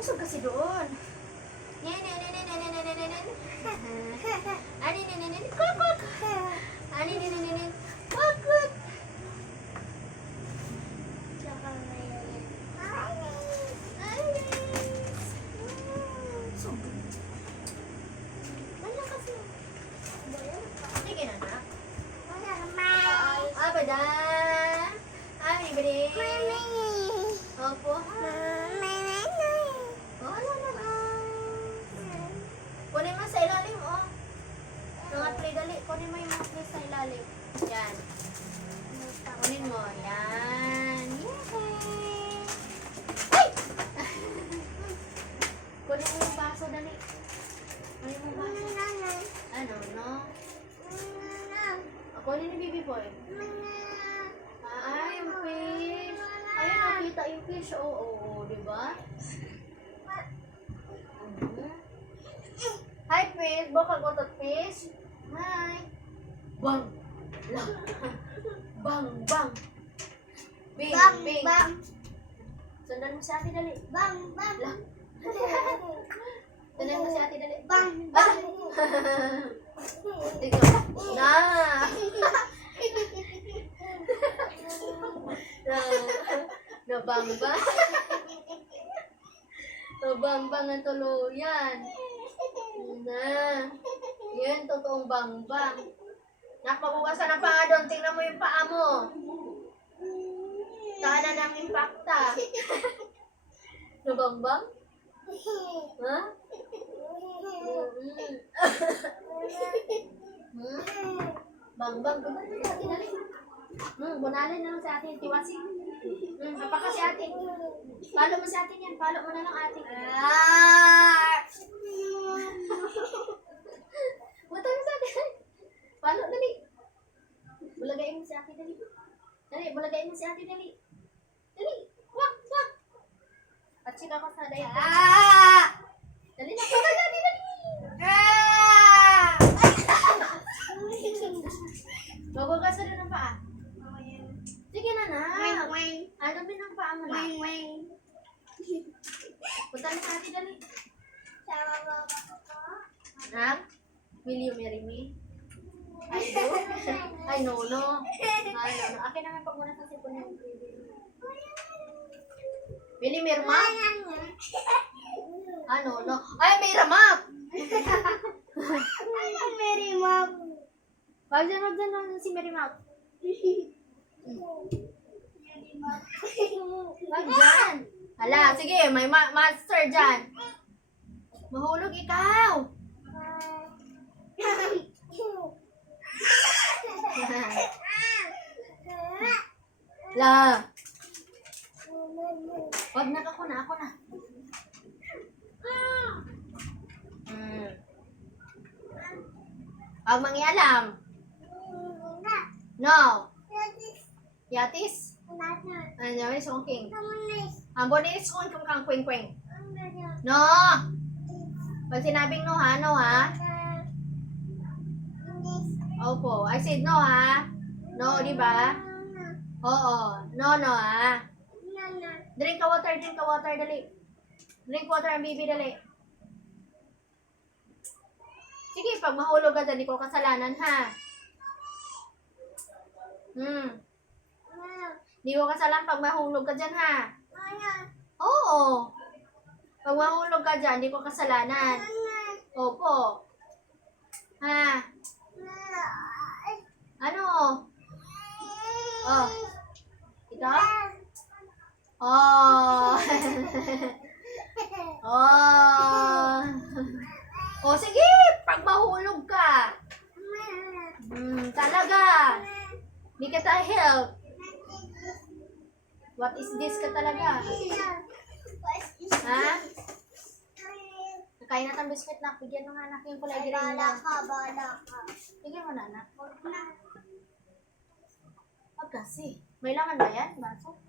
Busog kasi doon. Bakit? Sige na na. Apa dah? Ay, beri. Opo. Oh, ano naman? Kunin mo sa ilalim, oh. Mga play dali. Kunin mo yung mga play sa ilalim. Yan. Kunin mo. Yan. Yay! Ay! Kunin mo yung baso dali. Kunin mo yung baso. Ano, no? Kunin ni Bibi Boy. Ay, yung fish. Ayun, nakita yung fish. Oo, diba? Hi, fish. Baka gotot fish. Hi. Bang. Lang. Bang, bang. Bing, bing. Sundan mo si ate dali. Lang. Sundan mo si ate dali. Tingnan. Nabang-bang. Nabang-bang ang tuluyan. Yan, totoong bang-bang. Napabukasan na paa doon. Tingnan mo yung paa mo. Tana ng impacta. Nabang-bang? Ha? Bang-bang. Bunalin na lang si ate. Tiwasi. Apaka si ate. Palo mo si ate yan. Palo mo na lang ate. Buta mo si ate. Palo, dali. Bulagayin mo si ate, dali. Dali, bulagayin mo si ate, dali. Dali. Wak. At sika ko sa dayat. Dali na. Dali. Magugas na ng paa. Sige na na. Ano ng paa mo na? Punta na sa atin, dali. Ha? Will you marry me? I do? Ay, no. Akin naman pag muna sa sipon ng Will you marry map? Ano, no? Ay, may ramap! Mary Mom. Wag dyan si Mary Mouth. Wag dyan. Hala, sige, may master dyan. Mahulog ikaw. La. Wag na, ako na. Wag mangialam. No. Yatis? Ano, may songking. Ang bonis kung kang kweng. No. Pag sinabing no ha? Opo. I said no ha? No, di ba? Oo. No ha? Drink ka water, dali. Drink water ang bibi, dali. Sige, pag mahulog ka dyan, di ko kasalanan, ha? Di ko kasalanan pag mahulog ka dyan, ha? Oo. Pag mahulog ka dyan, di ko kasalanan. Opo. Ha? Ano? Oh. Ito? Oh. Oh, sige, pag mahulog ka. Talaga. Di ka tayo help. What is this ka talaga? Ha? Nakain na tang biscuit na. Bigyan mo nga anak yung kulay green na. Bala ka. Bigyan mo na anak. Wag kasi. May laman ba yan? Baso?